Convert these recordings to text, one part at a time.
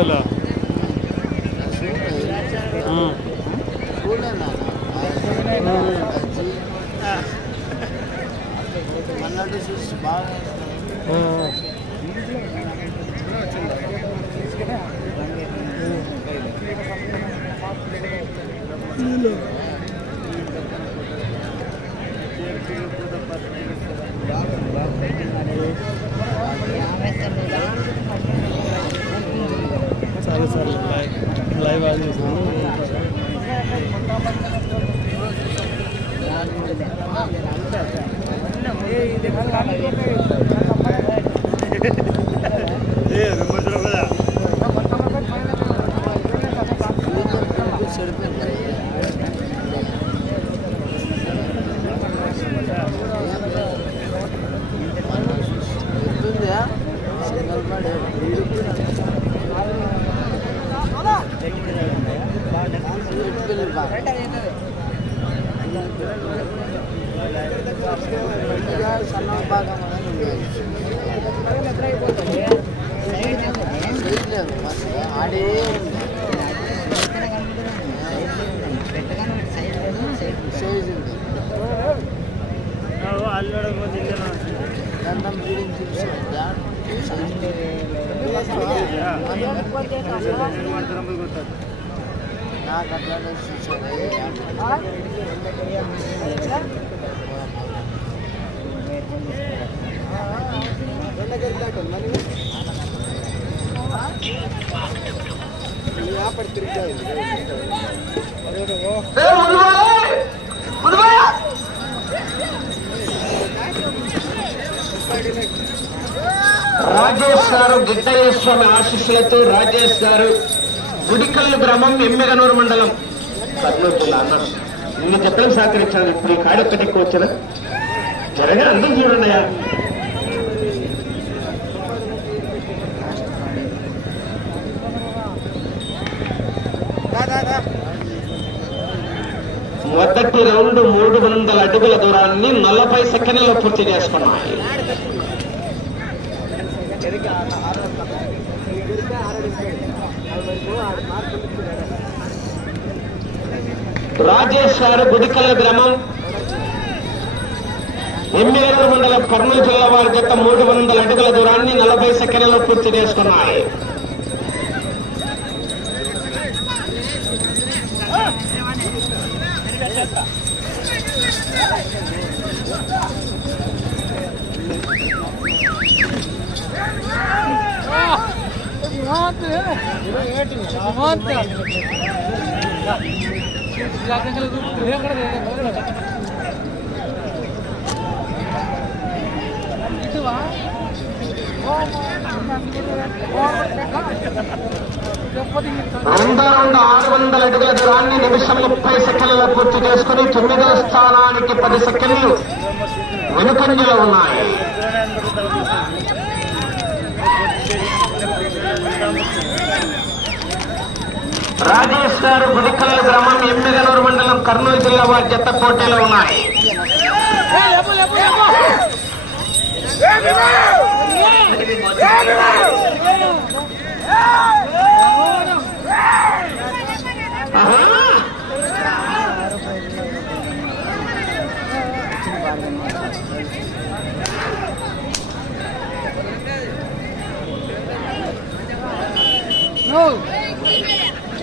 Selam. సన్న భాగం ఆడే సైజ్ ఉంది దండం బ్రీడింగ్ చూసా నాకు అట్లా చూసాను రాజేష్ గారు గిద్దయ్య స్వామి ఆశీస్సులతో రాజేష్ గారు గుడికల్లు గ్రామం ఎమ్మెగనూరు మండలం. కర్నూలు జిల్లా అన్నారు. నిన్ను చెప్పడం సహకరించాను ఇప్పుడు ఈ కాడి ఎక్కువ జరగా చూడండి అయ్యా. మొదటి రౌండ్ మూడు వందల అడుగుల దూరాన్ని నలభై సెకండ్లలో పూర్తి చేసుకున్నాయి. రాజేష్ గారు గ్రామం ఎమ్మెల్యేల మండలం కర్నూలు జిల్లా వారి జత మూడు వందల అడుగుల దూరాన్ని నలభై సెకండ్లలో పూర్తి చేసుకున్నాయి. రెండో రెండు ఆరు వందల అడుగుల దూరాన్ని నిమిషం ముప్పై సెకండ్లలో పూర్తి చేసుకుని తొమ్మిదో స్థానానికి పది సెకండ్లు వెనుకంజలో ఉన్నాయి. రాజేష్ గారు గుడికల్ల గ్రామం ఎమ్మెగనూరు మండలం కర్నూలు జిల్లా వారి జత పోటీలో ఉన్నాయి.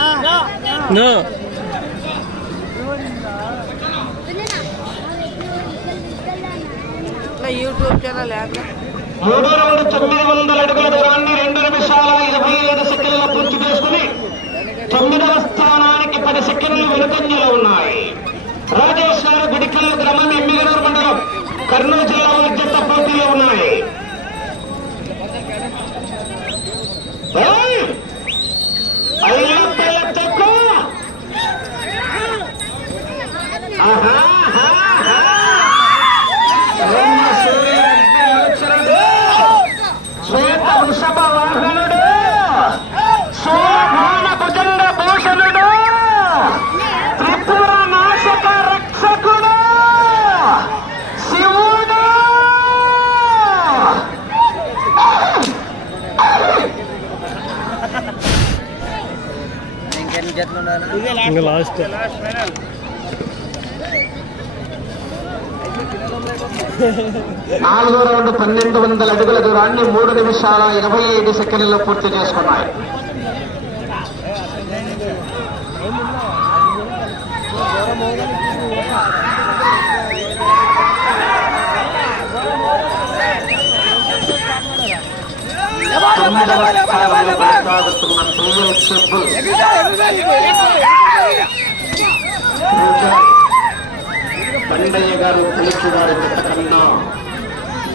ఆహా! నో యూట్యూబ్ ఛానల్ మూడు రెండు తొమ్మిది వందల అడుగుల దూరాన్ని రెండు నిమిషాల ఇరవై ఐదు సెకండ్ల పూర్తి చేసుకుని తొమ్మిదవ స్థానానికి పది సెకండ్లు వెనుకంజలో ఉన్నాయి. వల్లభ వాహనుడు శోభాన భుజంగ భూషణుడు. త్రిపుర ఇంకా లాస్ట్. Last final. నాలుగో రౌండ్ పన్నెండు వందల అడుగుల దూరాన్ని మూడు నిమిషాల ఇరవై ఐదు సెకండ్లలో పూర్తి చేసుకున్నాయి. తొమ్మిదవ స్థానంలో కొనసాగుతున్న ప్రియల్ చెప్పుల్ బండయ్య గారు తెలుసు వారి జత కన్నా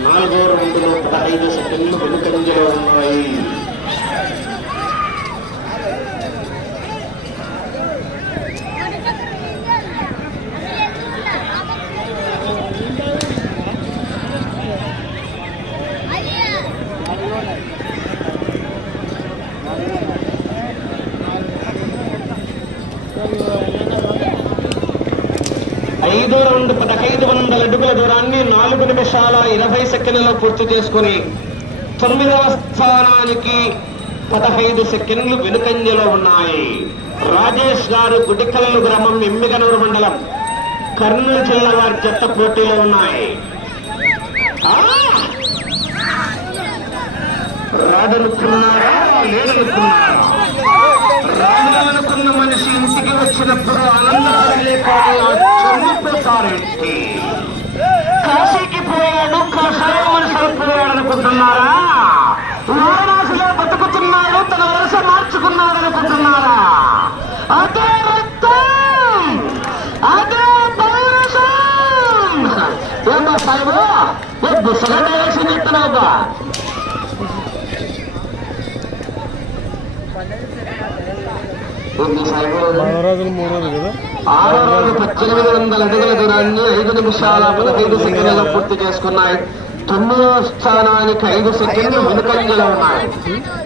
నాలుగో రౌండ్లో పదహైదు సెకండ్లు వెనుకంజలో ఉన్నాయి ఐదో ఐదు వందల అడుగుల దూరాన్ని నాలుగు నిమిషాల ఇరవై సెకండ్లలో పూర్తి చేసుకుని తొమ్మిదవ స్థానానికి పదహైదు సెకండ్లు వెనుకంజలో ఉన్నాయి. రాజేష్ గారు గుడికల్లు గ్రామం ఎమ్మిగనూరు మండలం కర్నూలు జిల్లా వారి జట్ట పోటీలో ఉన్నాయి. రాడనుకున్నారా లేడనుకున్నారా లేదనుకున్నారా మనిషి ఇంటికి వచ్చినప్పుడు ఆనందపడలే చనిపోతారేంటి కాశీకి పోయాడు కాషాయం మనుషులు పోయాడు అనుకుంటున్నారా వారణాసిలో బతుకుతున్నాడు తన వరుస మార్చుకున్నాడు అనుకుంటున్నారా? అదే రక్తం అదే పౌరుషం! ఏంటో సాయిబు బుసగడ్డ వేసి చెప్తున్నావుగా ఏంటి రోజులు మూడు రోజులు కదా? ఆరో రోజు పద్దెనిమిది వందల అడుగుల దూరాన్ని ఐదు నిమిషాల పదహైదు సెకండ్లలో పూర్తి చేసుకున్నాయి. తొమ్మిదో స్థానానికి ఐదు సెకండ్లు వెనుకంజలో ఉన్నాయి.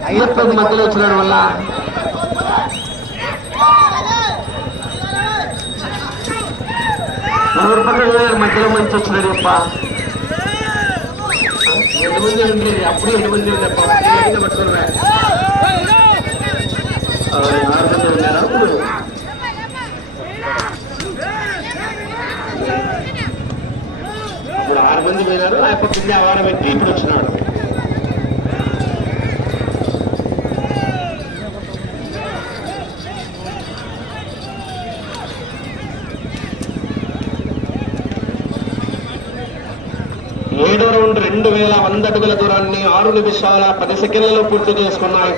అయ్యప్ప మధ్యలో వచ్చిన వల్ల. మధ్యలో మంచి వచ్చినాడు అప్ప ఎంతమంది ఉండేది అప్పుడు ఎంతమంది ఉండేప్ప పట్టుకున్నా ఆరు మంది ఉన్నారా. అప్పుడు ఇప్పుడు ఆరు మంది పోయినారు ఆ యొక్క కింద ఆవారం పెట్టి ఇప్పుడు వచ్చినాడు. ఏడో రౌండ్ రెండు వేల వంద అడుగుల దూరాన్ని ఆరు నిమిషాల పది సెకండ్లలో పూర్తి చేసుకున్నాయి.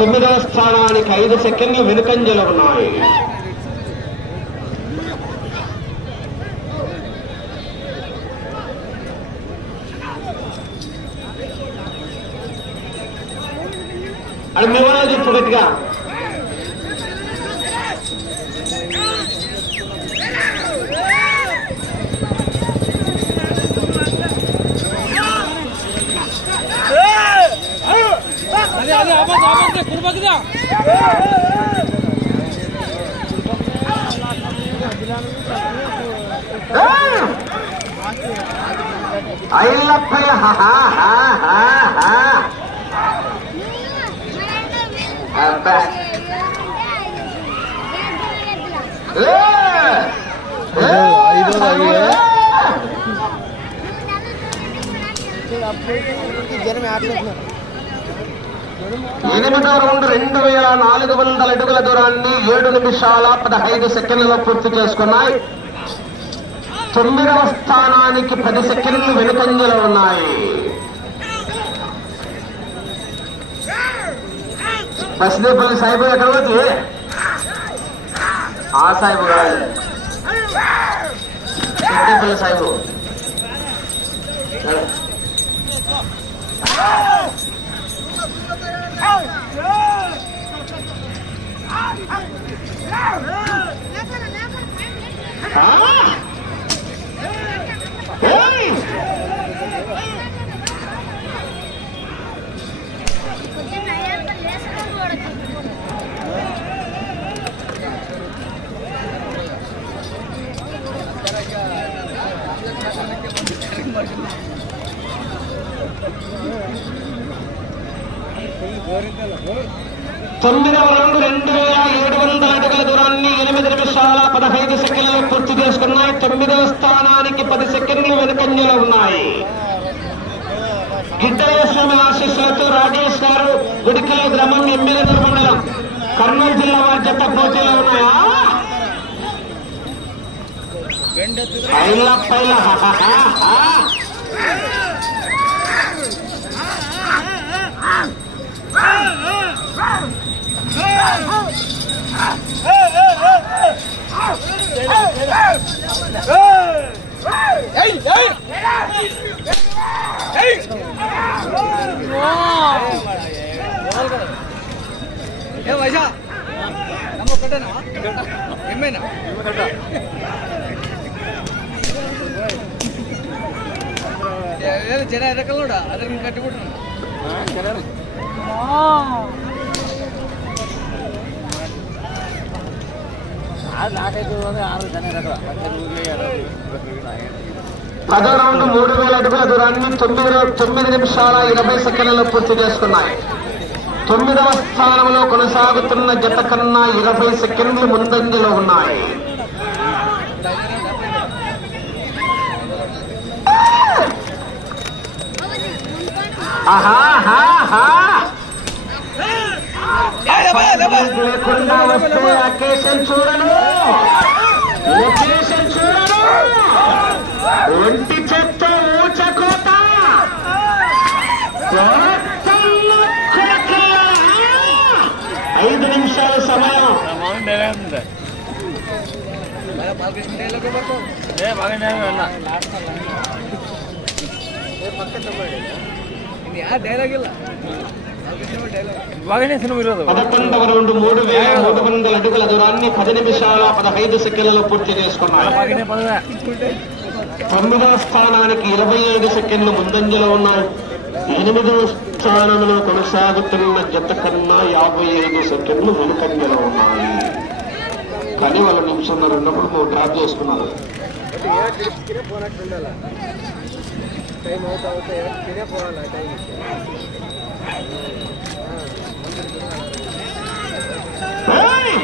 తొమ్మిదవ స్థానానికి ఐదు సెకండ్లు వెనుకంజలు ఉన్నాయి. అది మీ వాళ్ళు చెప్పు గట్టిగా కుర్బకిదా హా హా అబ్బా ఏ! ఏ! ఐదో ఐదో అవి కదా? జనం ఆటలేస్తున్నారు ఎనిమిదో రౌండ్ రెండు వేల నాలుగు వందల అడుగుల దూరాన్ని ఏడు నిమిషాల పదహైదు సెకండ్లలో పూర్తి చేసుకున్నాయి. తొమ్మిదవ స్థానానికి పది సెకండ్లు వెనుకంజలో ఉన్నాయి. బస్దేపల్లి సాయిబు ఎక్కడ పోతే? ఆ సాయిబు కాదు సిద్దేపల్లి సాయిబు Ah! తొమ్మిదవ రౌండ్ రెండు వేల ఏడు వందల అడుగుల దూరాన్ని ఎనిమిది నిమిషాల పదహైదు సెకండ్లు పూర్తి చేసుకున్నాయి తొమ్మిదవ స్థానానికి పది సెకండ్లు వెనుకంజలో ఉన్నాయి గిడ్డయ్య స్వామి ఆశీస్సులతో రాజేష్ గారు గుడికల గ్రామం ఎమ్మెల్యే మండలం కర్నూలు జిల్లా వారి జత పోటీలో ఉన్నాయా? ఏ వైజా నమ్మ కట్టనా ఎమ్మేనా జన పదో రౌండ్ మూడు వేల అడుగుల దూరాన్ని తొమ్మిది తొమ్మిది నిమిషాల ఇరవై సెకండ్లలో పూర్తి చేసుకున్నాయి. తొమ్మిదవ స్థానంలో కొనసాగుతున్న జత కన్నా ఇరవై సెకండ్లు ముందంజలో ఉన్నాయి. లేకుండా వస్తే అకేషన్ చూడను. లొకేషన్ చూడను. ఒంటి చెత్త ఊచకోత ఐదు నిమిషాల సమయం. ఏ బాగా పక్కన రెండు మూడు వేల పది నిమిషాల పదహైదు చేసుకున్నారు తొమ్మిదవ స్థానానికి ఇరవై ఐదు సెకండ్లు ముందంజలో ఉన్నారు ఎనిమిదవ స్థానంలో కొనసాగుతున్న జత కన్నా యాభై ఐదు సెకండ్లు వెనుకంజలో ఉన్నాయి. కానీ వాళ్ళ నిమిషంలో రెండప్పుడు డ్రాప్ చేసుకున్నారు. టైం అవుతా అవుతా తినే పోవాలా టైం ఏయ్!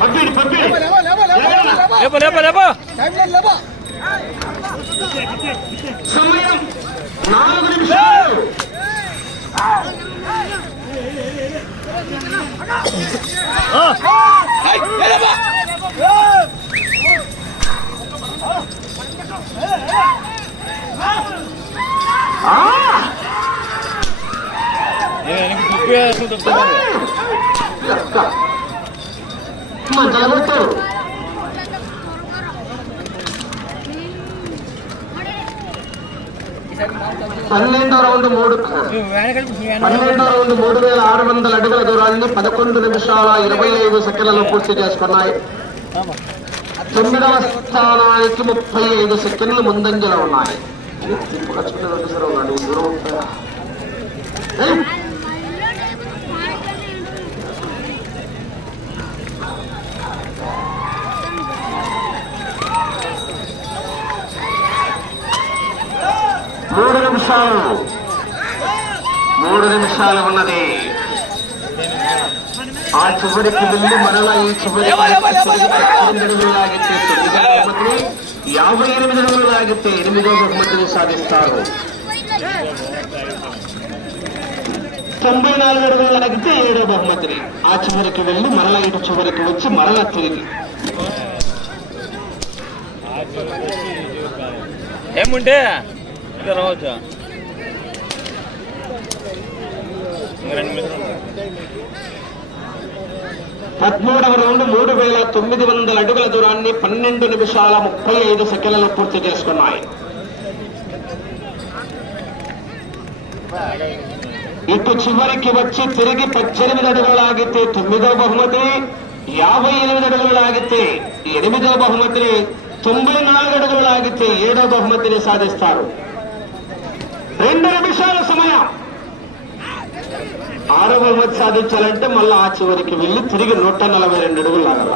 పంపిడి పంపిడి లేప లేప లేప సమయం నాలుగు నిమిషాలు ఆ! పన్నెండో రౌండ్ మూడు పన్నెండో రౌండ్ మూడు వేల ఆరు వందల అడుగుల దూరాన్ని పదకొండు నిమిషాల ఇరవై ఐదు సెకండ్లలో పూర్తి చేసుకున్నాయి. తొమ్మిదవ స్థానానికి ముప్పై ఐదు సెకండ్లు ముందంజలో ఉన్నాయి. మూడు నిమిషాలు. మూడు నిమిషాలు ఉన్నది. ఆ చివరికి వెళ్ళి మరలా ఈ చివరికి బహుమతిని యాభై ఎనిమిది అడుగులు లాగితే ఎనిమిదో బహుమతిని సాధిస్తారు. తొంభై నాలుగు అడుగులు లాగితే ఏడో బహుమతిని. ఆ చివరికి వెళ్ళి మరలా ఇటు చివరికి వచ్చి మరలా తిరిగి. ఏముంటే? ఇంకా రావచ్చు రెండు రౌండ్ మూడు వేల తొమ్మిది వందల అడుగుల దూరాన్ని పన్నెండు నిమిషాల ముప్పై ఐదు సెకండ్లలో పూర్తి చేసుకున్నాయి. ఇటు చివరికి వచ్చి తిరిగి పద్దెనిమిది అడుగులు ఆగితే తొమ్మిదో బహుమతి యాభై ఎనిమిది అడుగులు లాగితే ఎనిమిదో బహుమతిని తొంభై నాలుగు అడుగులు ఆగితే ఏడో బహుమతిని సాధిస్తారు. రెండు నిమిషాల సమయం. ఆరవ మతి సాధించాలంటే మళ్ళీ ఆ చివరికి వెళ్ళి తిరిగి నూట నలభై రెండు అడుగులు లాగాల.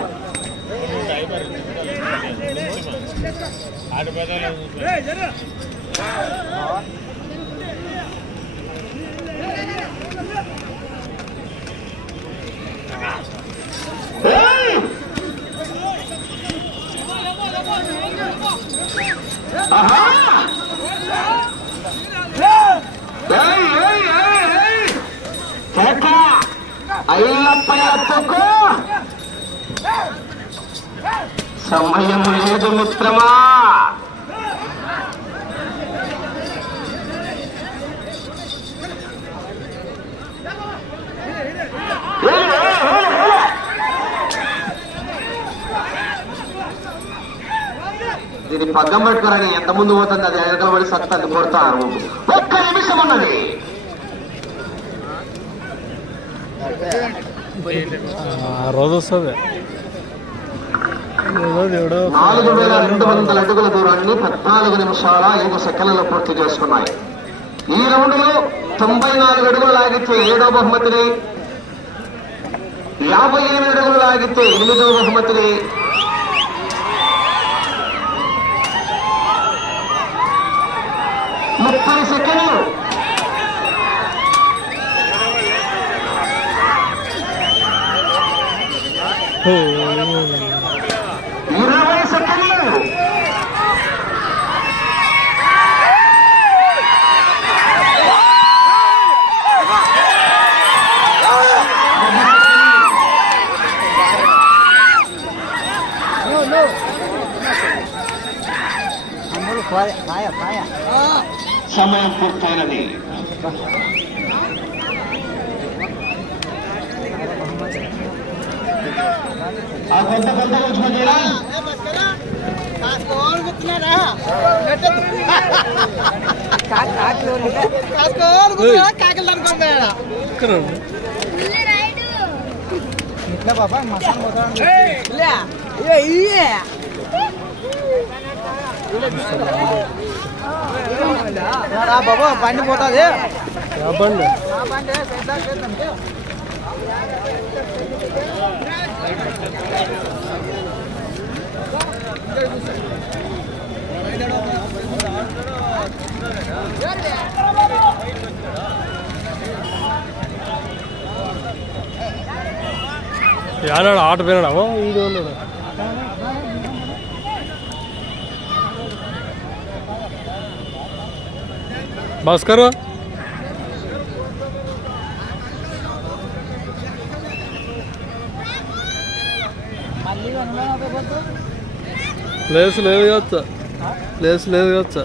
ఆహా! అయ్యప్పయ్యకు సమయం లేదు మిత్రమా! దీన్ని పగ్గం పెట్టుకోరని ఎంత ముందు పోతుంది? అది పడి సత్తాన్ని కొడతారు ఒక్క నిమిషం ఉన్నది. రోజు వస్తుంది. నాలుగు వేల రెండు వందల అడుగుల దూరాన్ని పద్నాలుగు నిమిషాల ఐదు సెకండ్లలో పూర్తి చేసుకున్నాయి. ఈ రౌండ్లో తొంభై నాలుగు అడుగులు లాగితే ఏడో బహుమతిని యాభై ఎనిమిది అడుగులు లాగితే ఎనిమిదో బహుమతిని ముప్పై సెకండ్లు. ఓ, ఇరవై సెకండ్లు సమయం పూర్తయినది ఆ కొంత కొంత ఉంచుకోరా ఇక్కడ ఉంది. బాబా బండి పోతుంది యా బండి ఏడాడు ఆట పోయినాడా వీడియో ఉన్నాడు భాస్కర్. ప్లేస్ లేదు కావచ్చా. ప్లేస్ లేదు కావచ్చా.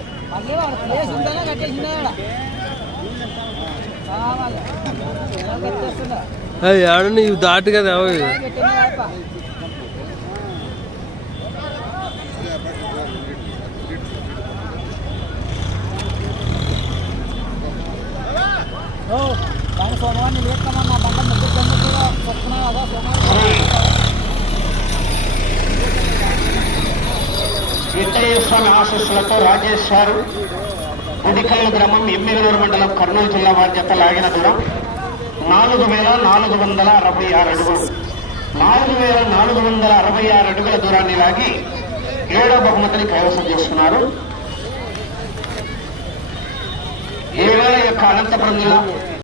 ఏడండి ఇవి దాటి కదా అవి సోమవారం లేకమన్నా బండ ముగ్గురు అదా స్వామి ఆశీస్సులతో రాజేశ్వర్ గుడికల్ల గ్రామం ఎమ్మెల్యూరు మండలం కర్నూలు జిల్లా వారి లాగిన దూరం నాలుగు వేల నాలుగు వందల అరవై ఆరు అడుగులు. నాలుగు వేల నాలుగు వందల అరవై ఆరు అడుగుల దూరాన్ని లాగి ఏడో బహుమతిని కైవసం చేసుకున్నారు. ఈ యొక్క అనంతపురం జిల్లా